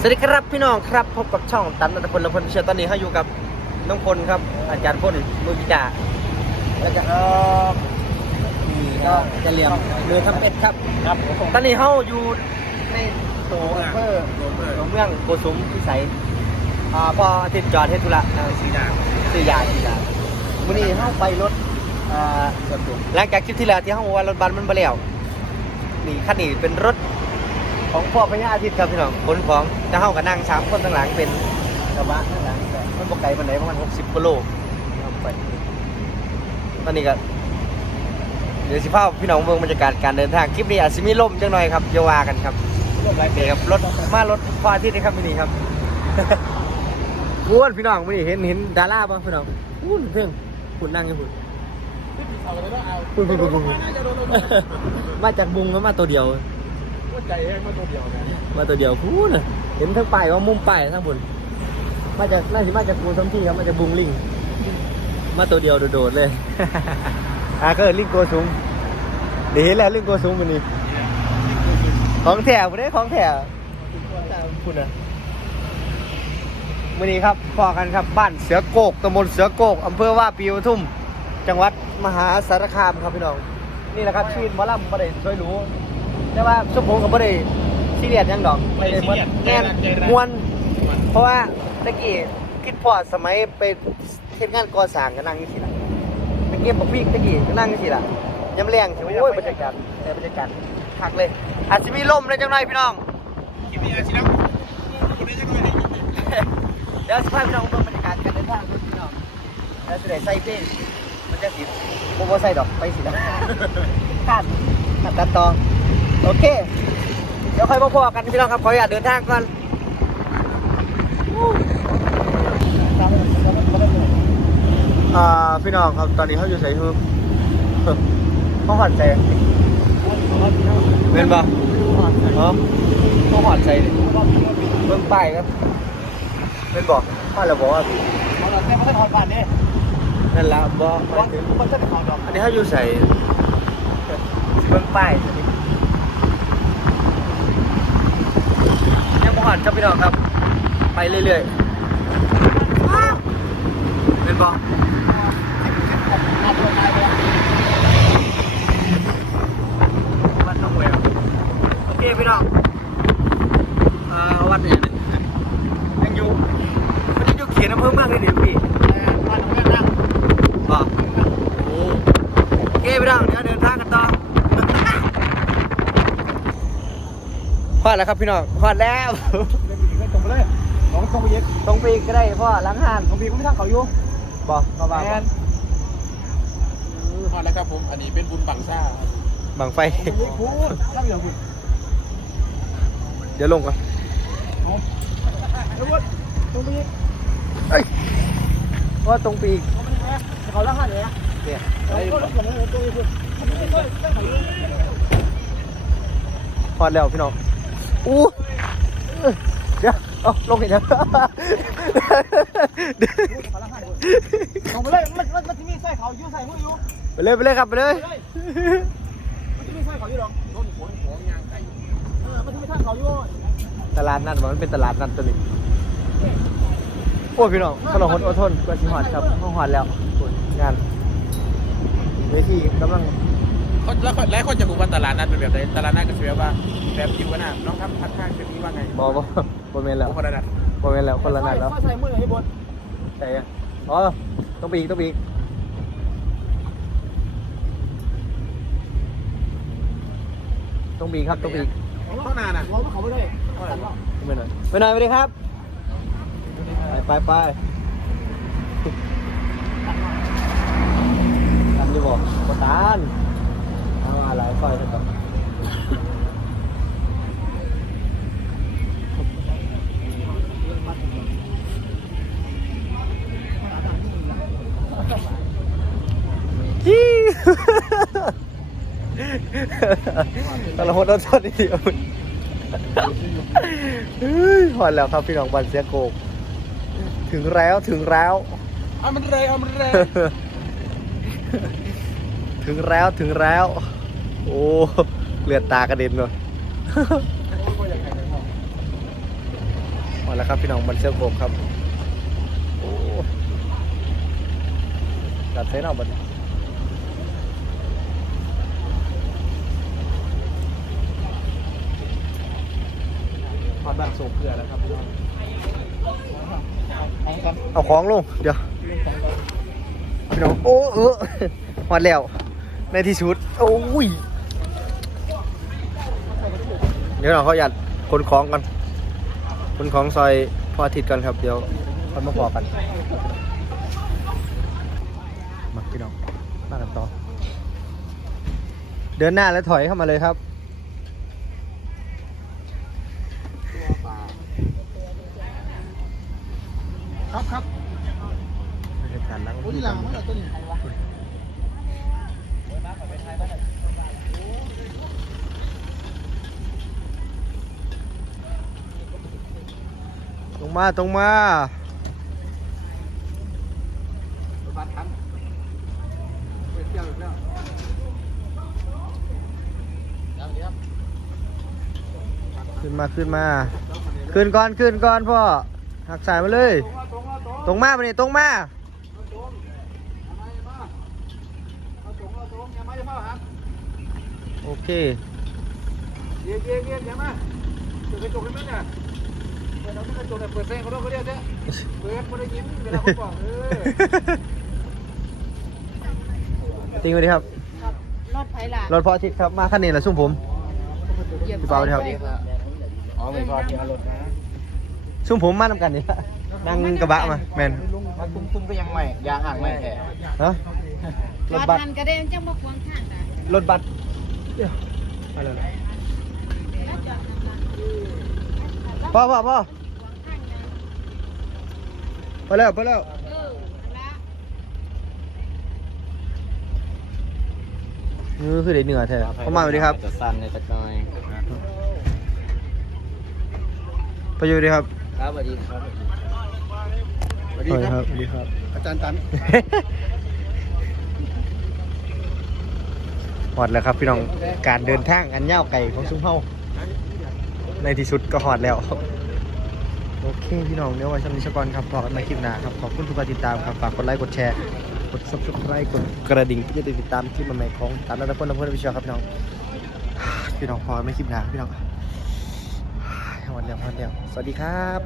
สวัสดีครับพี่น้องครับพบกับช่องตันนัทพลและพลพิเชษตอนนี้เขาอยู่กับน้องพลครับ อาจารย์พลมือกีตาร์แล้วก็เออนี่ก็จะเหลี่ยมมือทำเป็ดครับ ครับตอนนี้เขาอยู่ในตัวอำเภอโรเบอร์หนองเมืองโกสุมพิสัยอ่าพออาทิตย์จอดเทศธุระอ่าสีดาซื้อยาซื้อยาวันนี้เขาไปรถอ่าส่วนตัวหลังจากคลิปที่แล้วที่เขาบอกว่ารถบัสมันไปแล้วนี่คันนี้เป็นรถ ของพ่อพญาอาทิตย์ครับพี่น้องขนของจะเข้ากับนั่งสามคนข้างหลังเป็นกระบะข้างหลังแต่มันบกไกลปานไหนประมาณหกสิบกิโลเอาไปตอนนี้ก็เดี๋ยวสิพาพี่น้องเมืองบรรยากาศการเดินทางคลิปนี้อาจจะมีลมจังหน่อยครับอย่าว่ากันครับเรื่องไรนี่ครับรถมารถพ่ออาทิตย์นะครับที่นี่ครับพูดพี่น้องไม่เห็นเห็นดาราป่ะพี่น้องพูดเพิ่งพูดนั่งอยู่พูดเอาเลยว่าเอาพูดพูดพูดพูดน่าจะโดนโดนมาจากบุงแล้วมาตัวเดียวหัว ใจแห้งมาตัวเดียวนะมาตัวเดียวพูดน่ะเห็นทั้งป้ายว่ามุมป้ายทั้งบนมาจากน่าจะมาจากกูสมที่ครับมาจากบุงลิงมาตัวเดียวโดดๆเลยอ่าก็ลิงโกสูงเดี๋ยวเห็นแล้วลิงโกสูงวันนี้ ของแถวไม่ได้ของแถวคุณนะวันนี้ครับพอกันครับบ้านเสือโกกตำบลเสือโกกอำเภอว่าปีปทุมจังหวัดมหาสารคามครับพี่น้อง นี่แหละครับชีวิตหมอลำบ่ได้ช่วยรู้ แต่ว่าสมพงษ์กับบ่ได้ซีเรียสหยังดอกบ่ได้เหมือนแน่นมวน เพราะว่าตะกี้คิดพอสมัยไปเฮ็ดงานก่อสร้างก็นั่งอยู่สิล่ะตะกี้บักพี่ตะกี้ก็นั่งอยู่สิล่ะยามแรงสิโอ้ยบรรยากาศแต่บรรยากาศคักเลย อาจสิมีลมเลยจังหน่อยพี่น้องคลิปนี้อาชีพคุณได้จะก่อนดีเดี๋ยวสิพาพี่น้องเบิ่งบรรยากาศการเดินทางครับพี่น้องแล้วสิได้ใส่เพลงมันจะสิบ่บ่ใส่ดอกไปสินะคาดคาดตัดต่อ โอเค เดี๋ยวค่อยมาพอกันพี่น้องครับขออนุญาตเดินทางก่อนอ่าพี่น้องครับตอนนี้เขาอยู่ใส่ฮึบเขาหอดใจเป็นปะอ๋อเขาหอดใจดิเบิ่งป้ายครับเป็นบอกพ่อเราบอกว่าพี่เอาละแต่มันต้องถอดบาทเนี่ยนั่นละบอกหมายถึงมันจะถอดดอกอันนี้เขาอยู่ใส่เบิ่งป้ายสิยังบ่ห อดครับพี่น้องครับ ไปเรื่อยๆเป็นบอกเอาไปไปไปวัดน้องแววโอเคพี่น้องเอ่อวัดเนี่ยยังอยู่มันยังอยู่เขียนอำเภอเมืองเลยนี่พี่ บ้านของแม่นั่ง บอกโอ้โอเคพี่น้องเดี๋ยวเดินทางกันต่อพอด แล้วครับพี่น้องพอดแล้วตรงไปเลยของตรงไปเย็ดตรงไปอีกก็ได้พ่อหลังหันของพี่ก็ไม่ทางเขาอยู่บอกมาแมบ้างนพอแล้วครับผมอันนี้เป็นบุญบังซ่าบังไฟพูดตั้งอย่างคุณเดี๋ยวลงก่อนเอาแล้วว่าตรงไปเย็ดเอ้ยว่าตรงไปอีกเขาละห้าเลยนะเนี่ยเอาก็รถของตรงนี้คุณตั้งเขาอยู่พอดแล้วพี่น้อง อู้เดี๋ยวเอาลงอีกแล้วตรงไปเลยมันมันมันจะมีไส้เขาอยู่ใส่มืออยู่ไปเลยไปเลยครับไปเลยเลยมันจะมีไส้เขาอยู่หรอโดนขนของยางไส้เออมันจะมีทางเขาอยู่ตลาดนัดมันเป็นตลาดนัดตัวนี้โอ้พี่น้องถนนคนอดทนกว่าสิหอดครับห้องหอดแล้วโอ้ยงานเวทีกำลัง คนแล้วคนแล้วคนจะบอกว่าตลาดนัดเป็นแบบไหนตลาดนัดก็เสียว่าแบบอยู่กันนะน้องครับพัดทางแบบนี้ว่าไงบอบอบอเมนแล้วโอ้คนละนัดบอเมนแล้วคนละนัดแล้วใส่มือให้บนแต่อะอ๋อต้องไปอีกต้องไปอีกต้องไปอีกครับต้องไปอีกข้างหน้าน่ะเราเขาไม่ได้ไปหน่อยไปหน่อยไปเลยครับ ไปไปไปทำดีบอกกดตาน เอาอะไรคอยกันต่อยี่ตลอดรถชนเดียวเฮ้ยพอแล้วครับพี่น้องบันเสียโกก ถึงแล้วถึงแล้วเอามันเลยเอามันเลยถึงแล้วถึงแล้ว โอ้เลือดตากระเด็นเลยครับพี่น้องบันเสือโกกครับโอ้จัดเซนเอาบันพอดบ้านโซเกลือแล้วครับพี่น้องของกันเอาของลงเดี๋ยวพี่น้องโอ้เออหอดแล้วในที่สุดโอ้ย เดี๋ยวเราเขาหยัดขนของกันขนของซอยพออาทิตย์กันครับ เดี๋ยวค่อยมาบอกกันมาพี่น้องมากันต่อ เดินหน้าแล้วถอยเข้ามาเลยครับครับครับเหตุการณ์ล้างโอ้ยหลังมันตัวนี้ ตรงมาตรงมาบ้านทันไปเที่ยวอีกแล้วยังครับขึ้นมาขึ้นมา ขึ้นก่อนขึ้นก่อนพ่อหักสายมาเลย ตรงมาตรงตรงมาไปนี่ตรงมาตรงทำไมมาเอาตรงเอาตรงอย่ามาอย่ามาครับโอเคเยี่ยมเยี่ยมเยี่ยมอย่ามาเปิดกระจกได้ไหมเนี่ยเปิดเอา กระจกเนี่ยเปิดเพลงเขาด้วยเขาเรียกเนี่ยเปิดไม่ได้ยินเวลาเขาบอกเออจริงไหมครับครับรถไถหลานรถพ่ออาทิตย์ครับมาคันนี้แหละซุ่มผมเหยียบพี่เปาครับอ๋อไม่พอที่อารมณ์นะซุ่มผมมานำกันนี่ละนั่งกระบะมาแมนมาตุ้มตุ้มก็ยังใหม่ยางห่างไม่แท้ฮะจรอถดบัสทันก็ได้มันจังบ่ควงข้างได้รถบัสเดี๋ยวไปเลยแล้วจอดทันละพ่อพ่อพ่อควงข้างยัง ไปแล้วไปแล้วเออนั่นละนี่คือเด็กเหนือแท้เข้ามาสวัสดีครับจะสั้นในตะกอยไปอยู่ดีครับ ครับสวัสดีครับสวัสดีครับสวัสดีครับ อาจารย์ตันหอดแล้วครับพี่น้องการเดินทางอันยาวไกลของซุ้มเฮาในที่สุดก็หอดแล้ว โอเคพี่น้องเดี๋ยวไว้ชมนิชกรครับพอกันมาคลิปหน้าครับ ขอบคุณทุกการติดตามครับ ฝากกดไลค์กดแชร์ กด subscribe กดกระดิ่งเพื่อจะติดตามคลิปใหม่ๆของตามนัทพลและเพื่อนวิชอครับพี่น้อง พี่น้องพอกันในคลิปหน้าพี่น้องวันเดียววันเดียวสวัสดีครับ